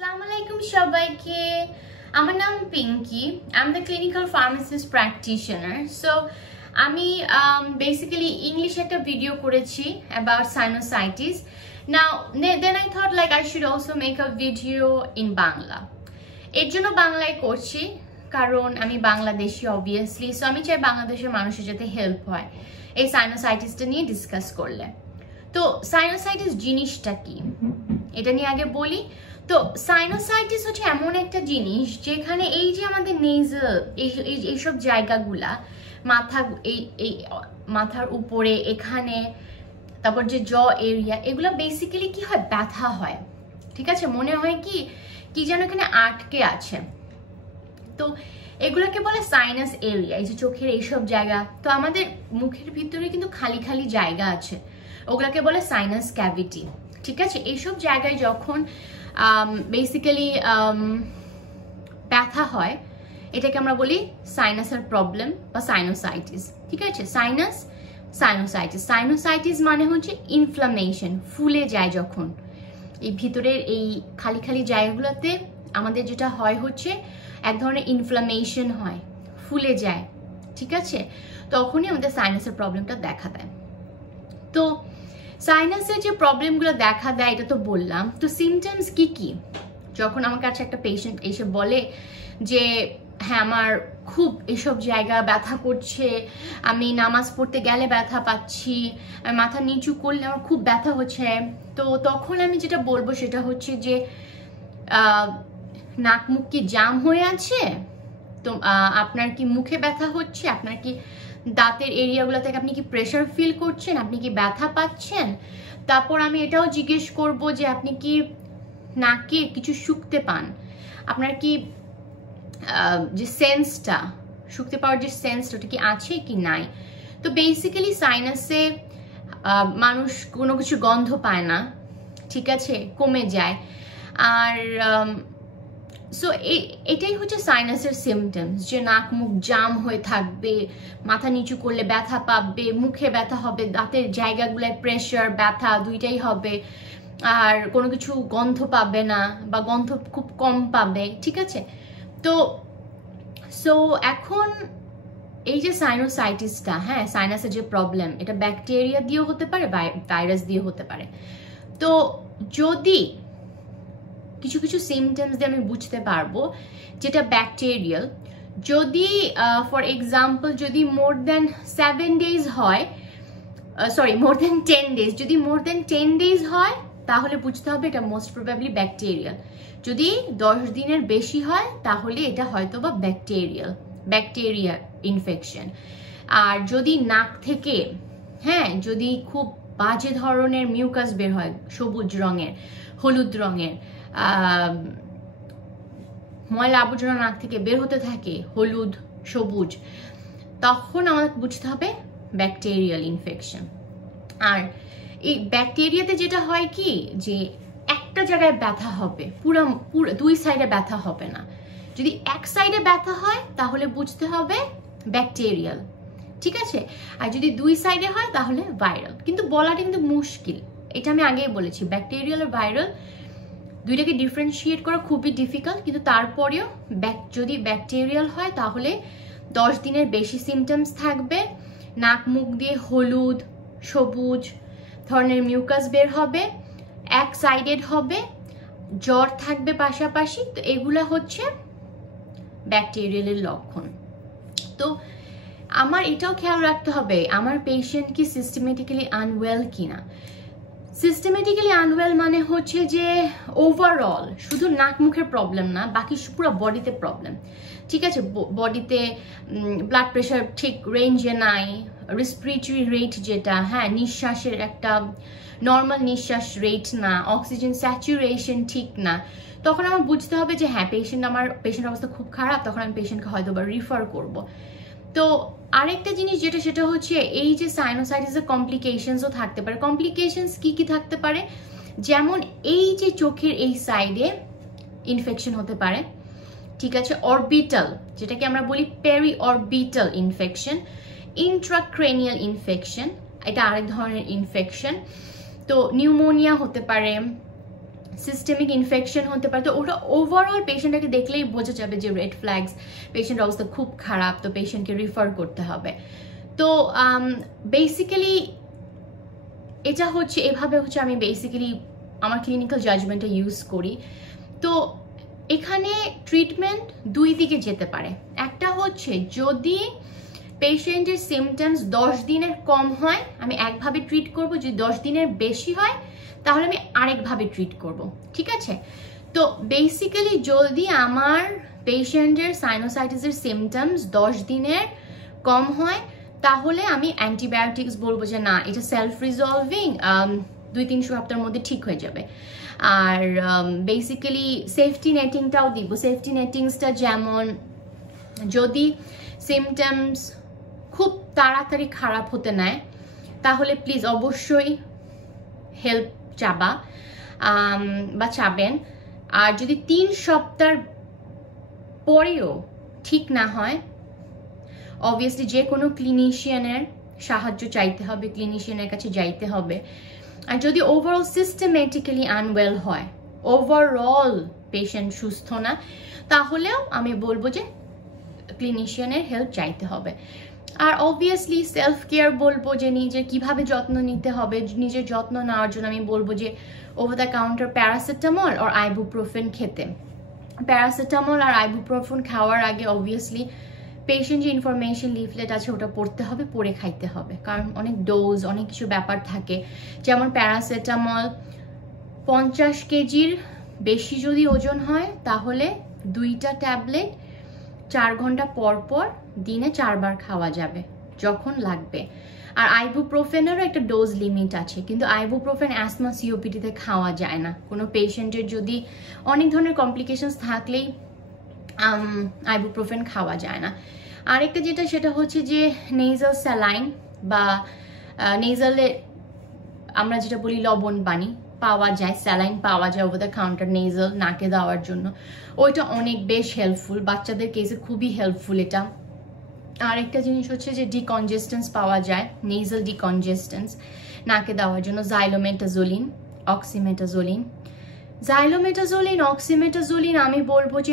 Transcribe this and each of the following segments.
আসসালামু আলাইকুম সবাইকে। আমার নাম Pinky. I am the clinical pharmacist practitioner. So আমি বেসিক্যালি ইংলিশ একটা ভিডিও করেছি about sinusitis. Now then I thought like I should also make a video in Bangla. এর জন্য বাংলায় করছি কারণ আমি বাংলাদেশি অবভিয়াসলি। সো আমি চাই বাংলাদেশের মানুষের যাতে হেল্প হয় এই সাইনোসাইটিসটা নিয়ে ডিসকাস করলে। তো সাইনোসাইটিস জিনিসটা কি এটা নিয়ে আগে বলি। তো সাইনোসাইটিস হচ্ছে এমন একটা জিনিস যেখানে এই যে আমাদের নেজাল এইসব জায়গাগুলা মাথার উপরে এখানে, তারপর যে জ এরিয়া, এগুলো বেসিক্যালি কি হয়, ব্যথা হয়। ঠিক আছে, মনে হয় কি যেন এখানে আটকে আছে। তো এগুলোকে বলে সাইনাস এরিয়া, এই যে চোখের এইসব জায়গা। তো আমাদের মুখের ভিতরে কিন্তু খালি খালি জায়গা আছে, ওগুলোকে বলে সাইনাস ক্যাভিটি। ঠিক আছে, এইসব জায়গায় যখন বেসিক্যালি ব্যথা হয় এটাকে আমরা বলি সাইনাসের প্রবলেম বা সাইনোসাইটিস। ঠিক আছে, সাইনোসাইটিস মানে হচ্ছে ইনফ্লামেশন, ফুলে যায় যখন এই ভিতরের এই খালি খালি জায়গাগুলোতে আমাদের যেটা হয় হচ্ছে এক ধরনের ইনফ্লামেশন হয়, ফুলে যায়। ঠিক আছে, তখনই আমাদের সাইনাসের প্রবলেমটা দেখা দেয়। তো সাইনাসের যে প্রবলেমগুলো দেখা দেয় এটা তো বললাম। তো সিমটমস কি যখন আমার কাছে একটা পেশেন্ট এসে বলে যে হ্যাঁ আমার খুব এসব জায়গা ব্যথা করছে, আমি নামাজ পড়তে গেলে ব্যথা পাচ্ছি, আমি মাথা নিচু করলে আমার খুব ব্যথা হচ্ছে, তো তখন আমি যেটা বলবো সেটা হচ্ছে যে নাক মুখ কি জাম হয়ে আছে, তো আপনার কি মুখে ব্যথা হচ্ছে, আপনার কি দাঁতের এরিয়াগুলো থেকে আপনি কি প্রেশার ফিল করছেন, আপনি কি ব্যথা পাচ্ছেন। তারপর আমি এটাও জিজ্ঞেস করব যে আপনি কি নাকে কিছু শুকতে পান, আপনার কি যে সেন্সটা শুকতে পাওয়ার যে সেন্সটা ওটা কি আছে কি নাই। তো বেসিক্যালি সাইনাসে মানুষ কোনো কিছু গন্ধ পায় না, ঠিক আছে, কমে যায়। আর সো এটাই হচ্ছে সাইনাসের সিমটমস, যে নাক মুখ জাম হয়ে থাকবে, মাথা নিচু করলে ব্যথা পাবে, মুখে ব্যথা হবে, দাঁতের জায়গাগুলোয় প্রেশার ব্যথা দুইটাই হবে, আর কোনো কিছু গন্ধ পাবে না বা গন্ধ খুব কম পাবে। ঠিক আছে, তো সো এখন এই যে সাইনোসাইটিসটা, হ্যাঁ সাইনাসের যে প্রবলেম, এটা ব্যাকটেরিয়া দিয়েও হতে পারে, ভাইরাস দিয়েও হতে পারে। তো যদি কিছু কিছু সিমটমস দিয়ে আমি বুঝতে পারবো যেটা ব্যাকটেরিয়াল, যদি ফর এক্সাম্পল যদি মোর দেন 7 days হয়, মোর দেন 10 days, যদি মোর দেন 10 days হয় তাহলে বুঝতে হবে এটা মোস্ট প্রবাবলি ব্যাকটেরিয়াল। যদি 10 দিনের বেশি হয় তাহলে এটা হয়তো বা ব্যাকটেরিয়া ইনফেকশন। আর যদি নাক থেকে, হ্যাঁ যদি খুব বাজে ধরনের মিউকাস বের হয়, সবুজ রঙের, হলুদ রঙের, ময়লা আবর্জনা নাক থেকে বের হতে থাকে, হলুদ সবুজ, তখন আমাদের বুঝতে হবে ব্যাকটেরিয়াল ইনফেকশন। আর এই ব্যাকটেরিয়াতে যেটা হয় কি, যে একটা জায়গায় ব্যথা হবে, পুরো দুই সাইডে ব্যথা হবে না। যদি এক সাইডে ব্যথা হয় তাহলে বুঝতে হবে ব্যাকটেরিয়াল। ঠিক আছে, আর যদি দুই সাইডে হয় তাহলে ভাইরাল। কিন্তু বলাটা কিন্তু মুশকিল, এটা আমি আগেই বলেছি, ব্যাকটেরিয়াল আর ভাইরাল দুইটাকে ডিফারেন্সিয়েট করা খুবই ডিফিকাল্ট। কিন্তু তারপরেও যদি ব্যাকটেরিয়াল হয় তাহলে 10 দিনের বেশি সিমটমস থাকবে, নাক মুখ দিয়ে হলুদ সবুজ ধরনের মিউকাস বের হবে, এক সাইডেড হবে, জ্বর থাকবে পাশাপাশি। তো এগুলা হচ্ছে ব্যাকটেরিয়ালের লক্ষণ। তো আমার এটাও খেয়াল রাখতে হবে আমার পেশেন্ট কি সিস্টেমেটিক্যালি আনওয়েল কিনা। সিস্টেমেটিক্যালি আনওয়েল মানে হচ্ছে যে ওভারঅল শুধু নাক মুখের প্রবলেম না, বাকি পুরো বডিতে প্রবলেম। ঠিক আছে, বডিতে ব্লাড প্রেশার ঠিক রেঞ্জে নাই, রেসপিরেটরি রেট যেটা, হ্যাঁ নিঃশ্বাসের একটা নর্মাল নিঃশ্বাস রেট না, অক্সিজেন স্যাচুরেশন ঠিক না, তখন আমার বুঝতে হবে যে হ্যাঁ পেশেন্ট অবস্থা খুব খারাপ, তখন আমি পেশেন্টকে হয়তো বা রিফার করব। তো আরেকটা জিনিস যেটা, সেটা হচ্ছে এই যে সাইনোসাইটিসের কমপ্লিকেশনসও থাকতে পারে। কমপ্লিকেশনস কি থাকতে পারে, যেমন এই যে চোখের এই সাইডে ইনফেকশন হতে পারে। ঠিক আছে, অরবিটাল যেটাকে আমরা বলি periorbital infection, intracranial infection, এটা আরেক ধরনের ইনফেকশন। তো নিউমোনিয়া হতে পারে, সিস্টেমিক ইনফেকশন হতে পারে। তো ওটা ওভারঅল পেশেন্টটাকে দেখলেই বোঝা যাবে যে রেড ফ্ল্যাগস, পেশেন্টের অবস্থা খুব খারাপ, তো পেশেন্টকে রিফার করতে হবে। তো বেসিক্যালি এটা হচ্ছে এভাবে হচ্ছে আমি বেসিক্যালি আমার ক্লিনিক্যাল জাজমেন্টটা ইউজ করি। তো এখানে ট্রিটমেন্ট দুই দিকে যেতে পারে। একটা হচ্ছে যদি পেশেন্টের সিমটমস 10 দিনের কম হয় আমি একভাবে ট্রিট করব, যদি 10 দিনের বেশি হয় তাহলে আমি আরেকভাবে ট্রিট করব, ঠিক আছে? তো বেসিক্যালি যদি আমার পেশেন্টের সাইনোসাইটিসের সিমটমস 10 দিনের কম হয় তাহলে আমি অ্যান্টিবায়োটিক্স বলবো যে না এটা সেলফ রিজলভিং, 2-3 সপ্তাহের মধ্যে ঠিক হয়ে যাবে। আর বেসিক্যালি সেফটি নেটিংটাও দিব। সেফটি নেটিংসটা যেমন যদি সিমটমস খুব তাড়াতাড়ি খারাপ হতে নেয় তাহলে প্লিজ অবশ্যই হেল্প চাবা বা চাবেন। আর যদি 3 সপ্তাহ পরেও ঠিক না হয় অবভিয়াসলি যে কোনো ক্লিনিশিয়ানের সাহায্য চাইতে হবে, ক্লিনিশিয়ানের কাছে যাইতে হবে। আর যদি ওভারঅল সিস্টেমেটিক্যালি আনওয়েল হয়, ওভারঅল পেশেন্ট সুস্থ না, তাহলেও আমি বলবো যে ক্লিনিশিয়ানের হেল্প চাইতে হবে। আর অবভিয়াসলি সেলফ কেয়ার বলবো যে নিজের কিভাবে যত্ন নিতে হবে। নিজের যত্ন নেওয়ার জন্য আমি বলবো যে ওভার দ্য কাউন্টার প্যারাসিটামল আর আইবুপ্রোফেন খেতে। প্যারাসিটামল আর আইবুপ্রোফেন খাওয়ার আগে অবভিয়াসলি পেশেন্ট যে ইনফরমেশন লিফলেট আছে ওটা পড়তে হবে, পড়ে খাইতে হবে, কারণ অনেক ডোজ অনেক কিছু ব্যাপার থাকে। যেমন প্যারাসিটামল 50 কেজির বেশি যদি ওজন হয় তাহলে 2টা ট্যাবলেট 4 ঘন্টা পর পর দিনে 4 বার খাওয়া যাবে যখন লাগবে। আর আইবুপ্রোফেনেরও একটা ডোজ লিমিট আছে, কিন্তু আইবুপ্রোফেন অ্যাসমা সিওপিডিতে খাওয়া যায় না। কোনো পেশেন্টের যদি অনেক ধরনের কমপ্লিকেশনস থাকলেই আইবুপ্রোফেন খাওয়া যায় না। আরেকটা যেটা সেটা হচ্ছে যে নেজাল স্যালাইন বা নেজালে আমরা যেটা বলি লবণ পানি পাওয়া যায়, স্যালাইন পাওয়া যায় ওভার দ্য কাউন্টার নেজাল নাকে দেওয়ার জন্য, ওইটা অনেক বেশ হেল্পফুল, বাচ্চাদের কেসে খুবই হেল্পফুল এটা। আরেকটা জিনিস হচ্ছে যে ডিকনজেস্টেন্স পাওয়া যায়, নেজাল ডিকনজেস্টেন্স নাকে দেওয়ার জন্য, জাইলোমেটাজোলিন, অক্সিমেটাজোলিন। জাইলোমেটাজোলিন, অক্সিমেটাজোলিন আমি বলবো যে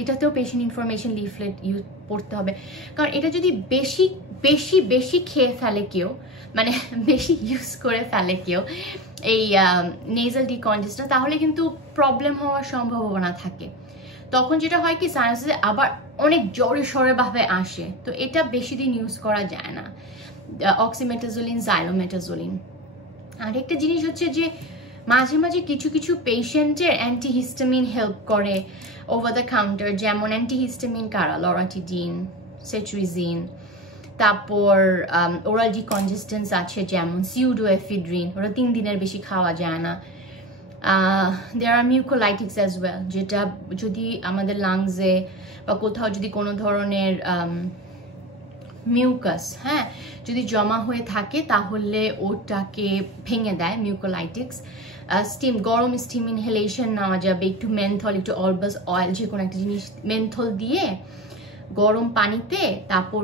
এটাতেও পেশেন্ট ইনফরমেশন লিফলেট ইউজ পড়তে হবে, কারণ এটা যদি বেশি বেশি বেশি খেয়ে ফেলে কেউ, মানে বেশি ইউজ করে ফেলে কেউ এই নেজাল ডিকনজেস্টেন্স, তাহলে কিন্তু প্রবলেম হওয়ার সম্ভাবনা থাকে। তখন যেটা হয় কি সাইনাসে আবার অনেক জোরে সোরে ভাবে আসে, তো এটা বেশি দিন ইউজ করা যায় না, অক্সিমেটাজোলিন, জাইলোমেটাজোলিন। আরেকটা জিনিস হচ্ছে যে মাঝে মাঝে কিছু কিছু পেশেন্টের অ্যান্টিহিস্টামিন হেল্প করে ওভার দ্য কাউন্টার, যেমন অ্যান্টিহিস্টামিন কারা, লরাটিডিন, সেট্রিজিন। তারপর ওরাল ডিকনজেস্টেন্স আছে যেমন সিউডোএফিড্রিন, ওরা 3 দিনের বেশি খাওয়া যায় না। দেয়ার আর মিউকোলাইটিক্স অ্যাজ ওয়েল, যেটা যদি আমাদের লাংসে বা কোথাও যদি কোনো ধরনের মিউকাস যদি জমা হয়ে থাকে তাহলে ওটাকে ভেঙে দেয় মিউকোলাইটিক্স। স্টিম, গরম স্টিম ইনহেলেশন নেওয়া যাবে, একটু মেন্থল, একটু অলবাস অয়েল, যে কোনো একটা জিনিস মেন্থল দিয়ে গরম পানিতে, তারপর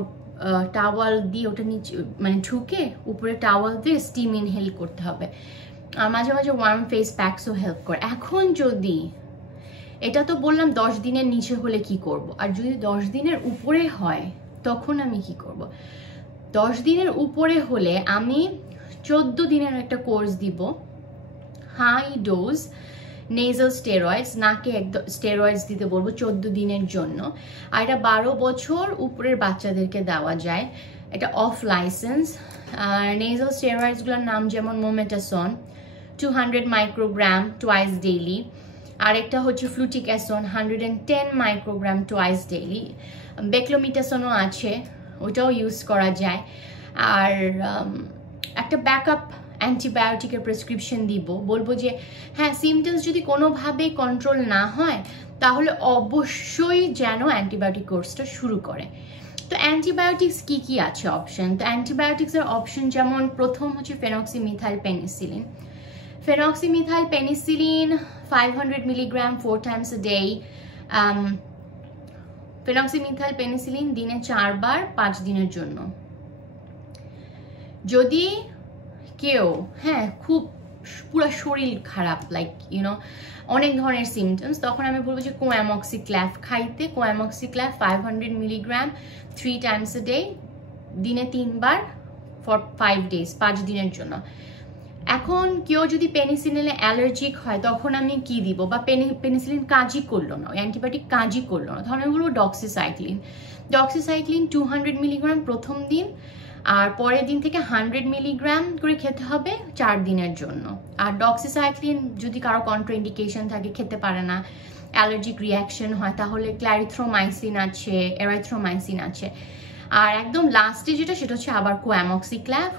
টাওয়াল দিয়ে ওটা নিচে মানে ঢুকে উপরে টাওয়াল দিয়ে স্টিম ইনহেল করতে হবে। আর মাঝে মাঝে ওয়ার্ম ফেস প্যাকসও হেল্প করে। এখন যদি এটা তো বললাম 10 দিনের নিচে হলে কি করব, আর যদি 10 দিনের উপরে হয় তখন আমি কি করব? 10 দিনের উপরে হলে আমি 14 দিনের একটা কোর্স দিব, হাই ডোজ নেজাল স্টেরয়েডস, নাকে একদম স্টেরয়েডস দিতে বলবো 14 দিনের জন্য। আর এটা 12 বছর উপরের বাচ্চাদেরকে দেওয়া যায়, এটা অফ লাইসেন্স। আর নেজাল স্টেরয়েডসগুলোর নাম যেমন মোমেটাসন 200 মাইক্রোগ্রাম টুয়াইস ডেইলি, আরেকটা হচ্ছে ফ্লুটিক্যাসন 110 মাইক্রোগ্রাম টুয়াইস ডেইলি। বেক্লোমিটাসনও আছে, ওটাও ইউজ করা যায়। আর একটা ব্যাকআপ অ্যান্টিবায়োটিকের প্রেসক্রিপশন দিব, বলবো যে হ্যাঁ সিমটমস যদি কোনোভাবেই কন্ট্রোল না হয় তাহলে অবশ্যই যেন অ্যান্টিবায়োটিক কোর্সটা শুরু করে। তো অ্যান্টিবায়োটিক্স কি কি আছে অপশন? তো অ্যান্টিবায়োটিক্সের অপশন যেমন প্রথম হচ্ছে phenoxymethyl penicillin. Phenoxymethyl penicillin 500 milligram 4 times a day। Phenoxymethyl penicillin দিনে 4 বার 5 দিনের জন্য। যদি কেউ খুব পুরো শরীর খারাপ, লাইক ইউনো অনেক ধরনের সিমটমস, তখন আমি বলবো যে কোঅ্যামক্সিক্ল্যাভ খাইতে। কোঅ্যামক্সিক্ল্যাভ 500 মিলিগ্রাম 3 times a day, দিনে 3 বার ফর 5 days, 5 দিনের জন্য। এখন কেউ যদি পেনিসিলিনে অ্যালার্জিক হয় তখন আমি কি দিব, বা পেনিসিলিন কাজই করলো না, অ্যান্টিবায়োটিক কাজই করলো না, তখন আমি বলবো ডক্সিসাইক্লিন। ডক্সিসাইক্লিন 200 মিলিগ্রাম প্রথম দিন, আর পরের দিন থেকে 100 মিলিগ্রাম করে খেতে হবে 4 দিনের জন্য। আর ডক্সিসাইক্লিন যদি কারো কন্ট্রাইন্ডিকেশন থাকে, খেতে পারে না, অ্যালার্জিক রিয়াকশন হয়, তাহলে ক্ল্যারিথ্রোমাইসিন আছে, এরাইথ্রোমাইসিন আছে। আর একদম লাস্টে যেটা, সেটা হচ্ছে আবার কোঅ্যামক্সিক্ল্যাভ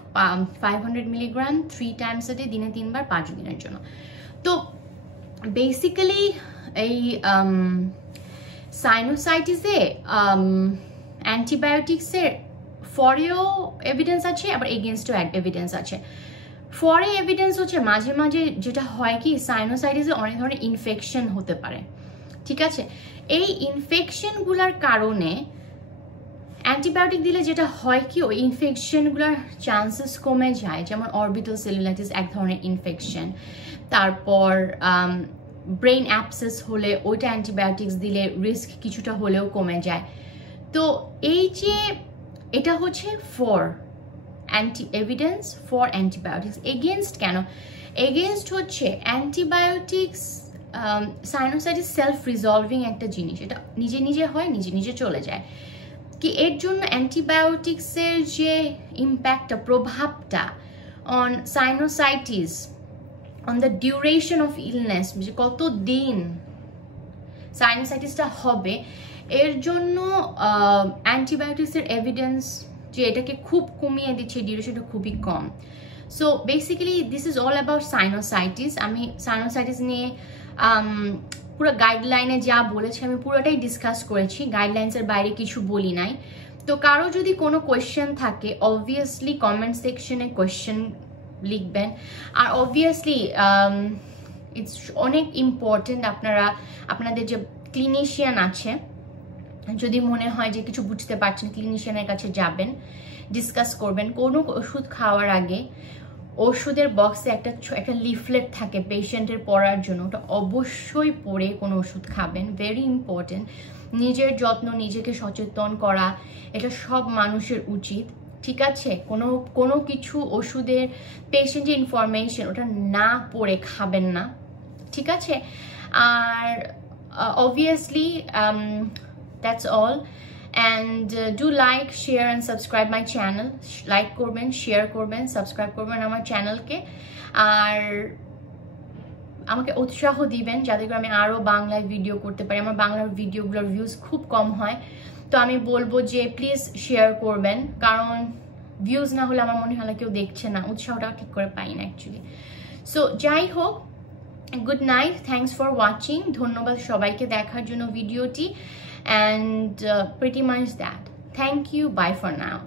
500 মিলিগ্রাম 3 times a day, দিনে 3 বার 5 দিনের জন্য। তো বেসিক্যালি এই সাইনোসাইটিসে অ্যান্টিবায়োটিক্সের ফরেও এভিডেন্স আছে, আবার এগেনস্টও এভিডেন্স আছে। ফরে এভিডেন্স হচ্ছে মাঝে মাঝে যেটা হয় কি, সাইনোসাইটিসে অনেক ধরনের ইনফেকশন হতে পারে, ঠিক আছে? এই ইনফেকশনগুলোর কারণে অ্যান্টিবায়োটিক দিলে যেটা হয় কি, ওই ইনফেকশনগুলোর চান্সেস কমে যায়। যেমন অরবিটাল সেলুলাইটিস এক ধরনের ইনফেকশন, তারপর ব্রেন অ্যাবসেস হলে ওইটা অ্যান্টিবায়োটিক্স দিলে রিস্ক কিছুটা হলেও কমে যায়। তো এই যে এটা হচ্ছে for evidence for antibiotics. Against কেন? এগেনস্ট হচ্ছে অ্যান্টিবায়োটিক্স, সাইনোসাইটিস সেলফ রিজলভিং একটা জিনিস, এটা নিজে নিজে হয়, নিজে নিজে চলে যায়। কি এর জন্য অ্যান্টিবায়োটিক্সের যে ইম্প্যাক্টটা, প্রভাবটা on sinusitis, on the duration of illness, যে কত দিন সাইনোসাইটিসটা হবে, এর জন্য অ্যান্টিবায়োটিক্সের এভিডেন্স যে এটাকে খুব কমিয়ে দিচ্ছে, ডিউরেশনটা খুবই কম। So basically this is all about sinusitis. আমি সাইনোসাইটিস নিয়ে পুরো গাইডলাইনে যা বলেছি আমি পুরোটাই ডিসকাস করেছি, গাইডলাইন্সের বাইরে কিছু বলি নাই। তো কারো যদি কোনো কোয়েশ্চেন থাকে, অবভিয়াসলি কমেন্ট সেকশনে কোয়েশ্চেন লিখবেন। আর অবভিয়াসলি ইটস অনেক ইম্পর্টেন্ট, আপনাদের যে ক্লিনিশিয়ান আছে, যদি মনে হয় যে কিছু বুঝতে পারছেন, ক্লিনিশিয়ানের কাছে যাবেন, ডিসকাস করবেন। কোনো ওষুধ খাওয়ার আগে ওষুধের বক্সে একটা লিফলেট থাকে পেশেন্টের পড়ার জন্য, ওটা অবশ্যই পড়ে কোনো ওষুধ খাবেন, ভেরি ইম্পর্টেন্ট। নিজের যত্ন, নিজেকে সচেতন করা, এটা সব মানুষের উচিত, ঠিক আছে? কোনো কিছু ওষুধের পেশেন্টের ইনফরমেশন ওটা না পড়ে খাবেন না, ঠিক আছে? আর obviously that's all, and do like, share and subscribe my channel. Like করবেন, share করবেন, subscribe করবেন আমার চ্যানেলকে, আর আমাকে উৎসাহ দিবেন যাতে করে আমি আরো বাংলায় ভিডিও করতে পারি। আমার বাংলার ভিডিওগুলোর ভিউজ খুব কম হয়, তো আমি বলবো যে প্লিজ শেয়ার করবেন, কারণ ভিউজ না হলে আমার মনে হয় কেউ দেখছে না, উৎসাহটা ঠিক করে পাই না অ্যাকচুয়ালি। সো যাই হোক, good night, thanks for watching, ধন্যবাদ সবাইকে দেখার জন্য ভিডিওটি, and pretty much that. Thank you, bye for now.